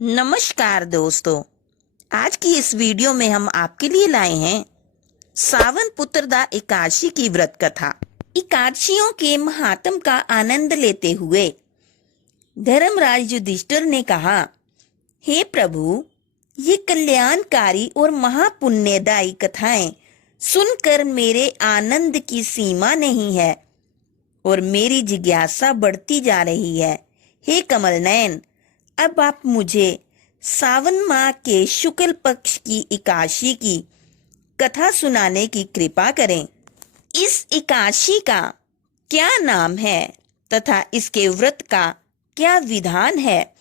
नमस्कार दोस्तों। आज की इस वीडियो में हम आपके लिए लाए हैं सावन पुत्रदा एकादशी की व्रत कथा। एकादशियों के महात्म का आनंद लेते हुए धर्मराज युधिष्ठिर ने कहा, हे प्रभु, ये कल्याणकारी और महापुण्यदायी कथाएं सुनकर मेरे आनंद की सीमा नहीं है और मेरी जिज्ञासा बढ़ती जा रही है। हे कमल नयन, अब आप मुझे सावन माह के शुक्ल पक्ष की एकादशी की कथा सुनाने की कृपा करें। इस एकादशी का क्या नाम है तथा इसके व्रत का क्या विधान है,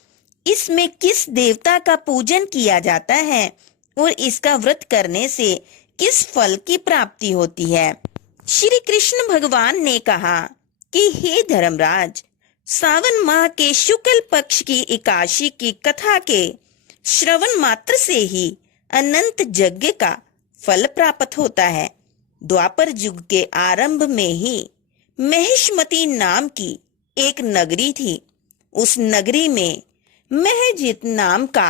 इसमें किस देवता का पूजन किया जाता है और इसका व्रत करने से किस फल की प्राप्ति होती है। श्री कृष्ण भगवान ने कहा कि हे धर्मराज, सावन माह के शुक्ल पक्ष की एकादशी की कथा के श्रवण मात्र से ही अनंत यज्ञ का फल प्राप्त होता है। द्वापर युग के आरंभ में ही महिष्मती नाम की एक नगरी थी। उस नगरी में महजित नाम का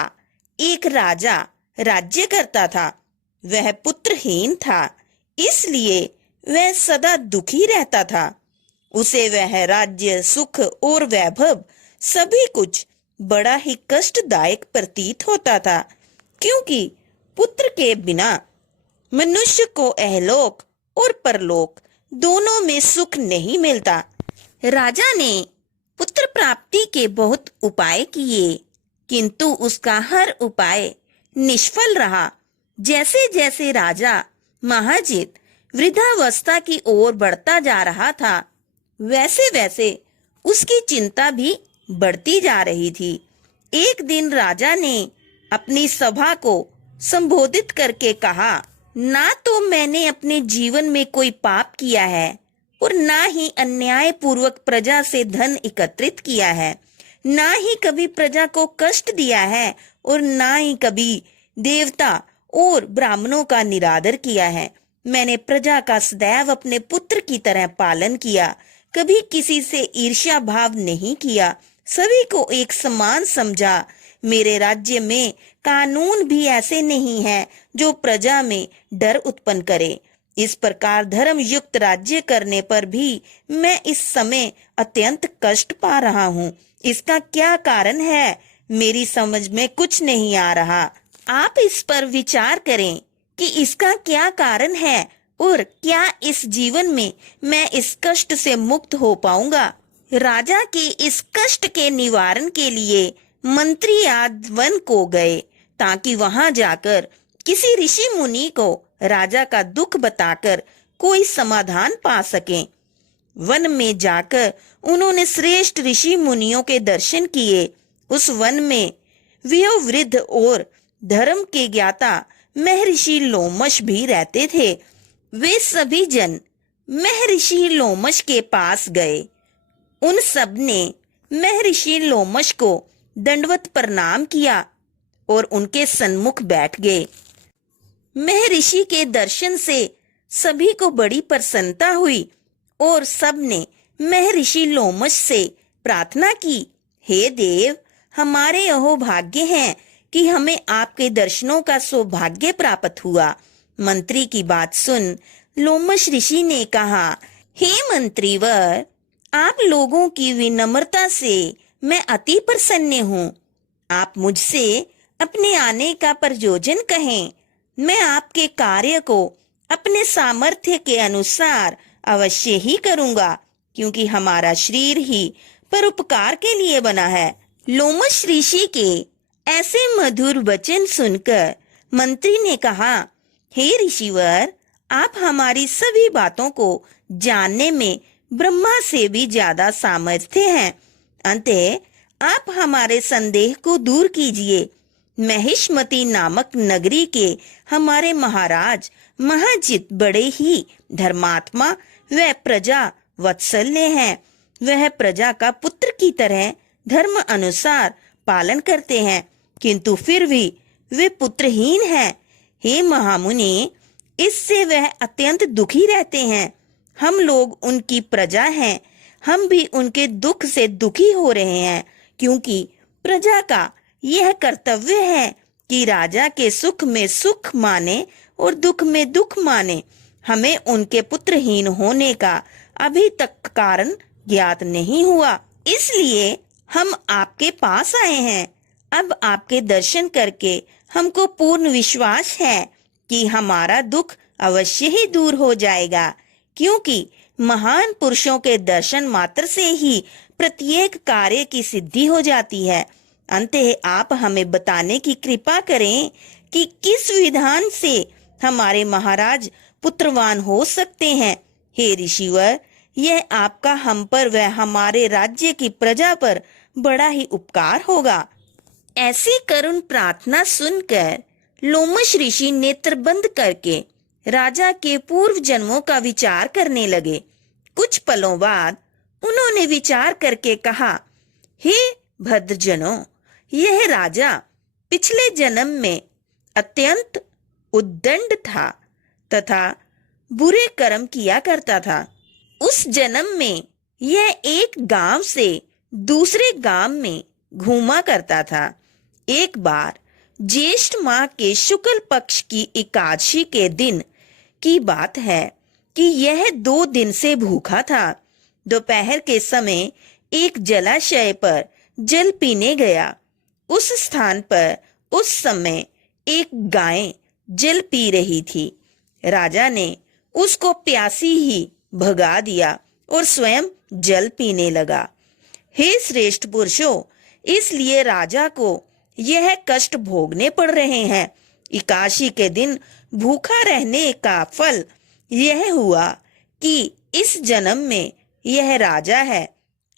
एक राजा राज्य करता था। वह पुत्रहीन था, इसलिए वह सदा दुखी रहता था। उसे वह राज्य, सुख और वैभव सभी कुछ बड़ा ही कष्टदायक प्रतीत होता था, क्योंकि पुत्र के बिना मनुष्य को अहलोक और परलोक दोनों में सुख नहीं मिलता। राजा ने पुत्र प्राप्ति के बहुत उपाय किए, किंतु उसका हर उपाय निष्फल रहा। जैसे जैसे राजा महाजित वृद्धावस्था की ओर बढ़ता जा रहा था, वैसे वैसे उसकी चिंता भी बढ़ती जा रही थी। एक दिन राजा ने अपनी सभा को संबोधित करके कहा, ना तो मैंने अपने जीवन में कोई पाप किया है और ना ही अन्याय पूर्वक प्रजा से धन एकत्रित किया है, ना ही कभी प्रजा को कष्ट दिया है और ना ही कभी देवता और ब्राह्मणों का निरादर किया है। मैंने प्रजा का सदैव अपने पुत्र की तरह पालन किया, कभी किसी से ईर्ष्या भाव नहीं किया, सभी को एक समान समझा। मेरे राज्य में कानून भी ऐसे नहीं है जो प्रजा में डर उत्पन्न करे। इस प्रकार धर्म युक्त राज्य करने पर भी मैं इस समय अत्यंत कष्ट पा रहा हूँ। इसका क्या कारण है, मेरी समझ में कुछ नहीं आ रहा। आप इस पर विचार करें कि इसका क्या कारण है और क्या इस जीवन में मैं इस कष्ट से मुक्त हो पाऊंगा। राजा के इस कष्ट के निवारण के लिए मंत्री आदि वन को गए, ताकि वहां जाकर किसी ऋषि मुनि को राजा का दुख बताकर कोई समाधान पा सकें। वन में जाकर उन्होंने श्रेष्ठ ऋषि मुनियों के दर्शन किए। उस वन में वयोवृद्ध और धर्म के ज्ञाता महर्षि लोमश भी रहते थे। वे सभी जन महर्षि लोमश के पास गए। उन सब ने महर्षि लोमश को दंडवत प्रणाम किया और उनके सन्मुख बैठ गए। महर्षि के दर्शन से सभी को बड़ी प्रसन्नता हुई और सब ने महर्षि लोमश से प्रार्थना की, हे देव, हमारे अहो भाग्य हैं कि हमें आपके दर्शनों का सौभाग्य प्राप्त हुआ। मंत्री की बात सुन लोमश ऋषि ने कहा, हे मंत्रीवर, आप लोगों की विनम्रता से मैं अति प्रसन्न हूँ। आप मुझसे अपने आने का प्रयोजन कहें। मैं आपके कार्य को अपने सामर्थ्य के अनुसार अवश्य ही करूँगा, क्योंकि हमारा शरीर ही परोपकार के लिए बना है। लोमश ऋषि के ऐसे मधुर वचन सुनकर मंत्री ने कहा, हे ऋषिवर, आप हमारी सभी बातों को जानने में ब्रह्मा से भी ज्यादा सामर्थ्य हैं। अतः आप हमारे संदेह को दूर कीजिए। महिष्मती नामक नगरी के हमारे महाराज महाजित बड़े ही धर्मात्मा व प्रजा वत्सल्य हैं। वह प्रजा का पुत्र की तरह धर्म अनुसार पालन करते हैं, किंतु फिर भी वे पुत्रहीन हैं। हे महामुनि, इससे वह अत्यंत दुखी रहते हैं। हम लोग उनकी प्रजा हैं, हम भी उनके दुख से दुखी हो रहे हैं, क्योंकि प्रजा का यह कर्तव्य है कि राजा के सुख में सुख माने और दुख में दुख माने। हमें उनके पुत्रहीन होने का अभी तक कारण ज्ञात नहीं हुआ, इसलिए हम आपके पास आए हैं। अब आपके दर्शन करके हमको पूर्ण विश्वास है कि हमारा दुख अवश्य ही दूर हो जाएगा, क्योंकि महान पुरुषों के दर्शन मात्र से ही प्रत्येक कार्य की सिद्धि हो जाती है। अंततः आप हमें बताने की कृपा करें कि किस विधान से हमारे महाराज पुत्रवान हो सकते हैं। हे ऋषिवर, यह आपका हम पर व हमारे राज्य की प्रजा पर बड़ा ही उपकार होगा। ऐसी करुण प्रार्थना सुनकर लोमश ऋषि नेत्र बंद करके राजा के पूर्व जन्मों का विचार करने लगे। कुछ पलों बाद उन्होंने विचार करके कहा, हे भद्रजनों, यह राजा पिछले जन्म में अत्यंत उद्दंड था तथा बुरे कर्म किया करता था। उस जन्म में यह एक गांव से दूसरे गांव में घूमा करता था। एक बार ज्येष्ठ माह के शुक्ल पक्ष की एकादशी के दिन की बात है कि यह 2 दिन से भूखा था। दोपहर के समय एक जलाशय पर जल पीने गया। उस स्थान पर उस समय एक गाय जल पी रही थी। राजा ने उसको प्यासी ही भगा दिया और स्वयं जल पीने लगा। हे श्रेष्ठ पुरुषों, इसलिए राजा को यह कष्ट भोगने पड़ रहे हैं। एकादशी के दिन भूखा रहने का फल यह हुआ कि इस जन्म में यह राजा है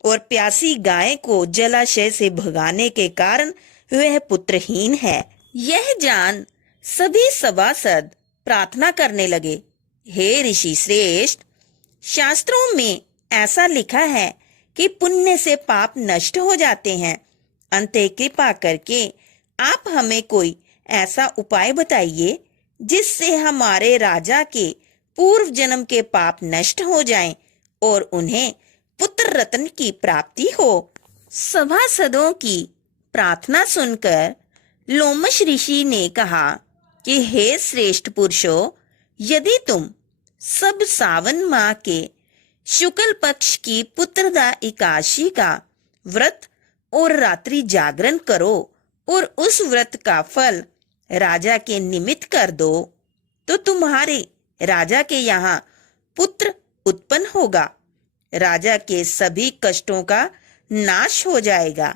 और प्यासी गाय को जलाशय से भगाने के कारण वह पुत्रहीन है। यह जान सभी सभासद प्रार्थना करने लगे, हे ऋषि श्रेष्ठ, शास्त्रों में ऐसा लिखा है कि पुण्य से पाप नष्ट हो जाते हैं। अंततः कृपा करके आप हमें कोई ऐसा उपाय बताइए जिससे हमारे राजा के पूर्व जन्म के पाप नष्ट हो जाएं और उन्हें पुत्र रत्न की प्राप्ति हो। सभासदों की प्रार्थना सुनकर लोमश ऋषि ने कहा कि हे श्रेष्ठ पुरुषों, यदि तुम सब सावन माह के शुक्ल पक्ष की पुत्रदा एकादशी का व्रत और रात्रि जागरण करो और उस व्रत का फल राजा के निमित्त कर दो, तो तुम्हारे राजा के यहाँ पुत्र उत्पन्न होगा। राजा के सभी कष्टों का नाश हो जाएगा।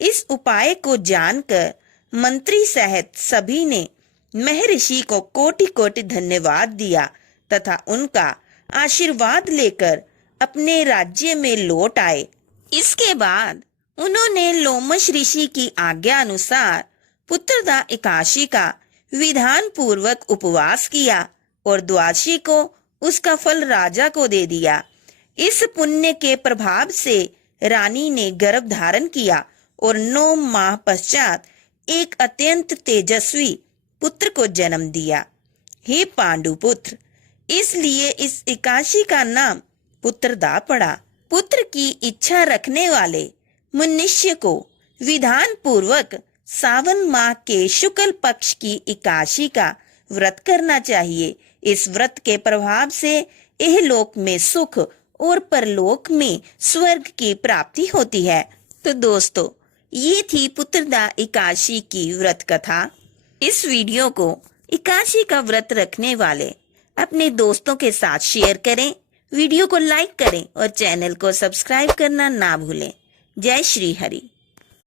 इस उपाय को जानकर मंत्री सहित सभी ने महर्षि को कोटि कोटि धन्यवाद दिया तथा उनका आशीर्वाद लेकर अपने राज्य में लौट आए। इसके बाद उन्होंने लोमश ऋषि की आज्ञा अनुसार पुत्रदा एकादशी का विधान पूर्वक उपवास किया और द्वादशी को उसका फल राजा को दे दिया। इस पुण्य के प्रभाव से रानी ने गर्भ धारण किया और 9 माह पश्चात एक अत्यंत तेजस्वी पुत्र को जन्म दिया। हे पांडुपुत्र, इसलिए इस एकादशी का नाम पुत्रदा पड़ा। पुत्र की इच्छा रखने वाले मनुष्य को विधान पूर्वक सावन माह के शुक्ल पक्ष की एकादशी का व्रत करना चाहिए। इस व्रत के प्रभाव से इहलोक में सुख और परलोक में स्वर्ग की प्राप्ति होती है। तो दोस्तों, ये थी पुत्रदा एकादशी की व्रत कथा। इस वीडियो को एकादशी का व्रत रखने वाले अपने दोस्तों के साथ शेयर करें, वीडियो को लाइक करें और चैनल को सब्सक्राइब करना ना भूलें। जय श्री हरि।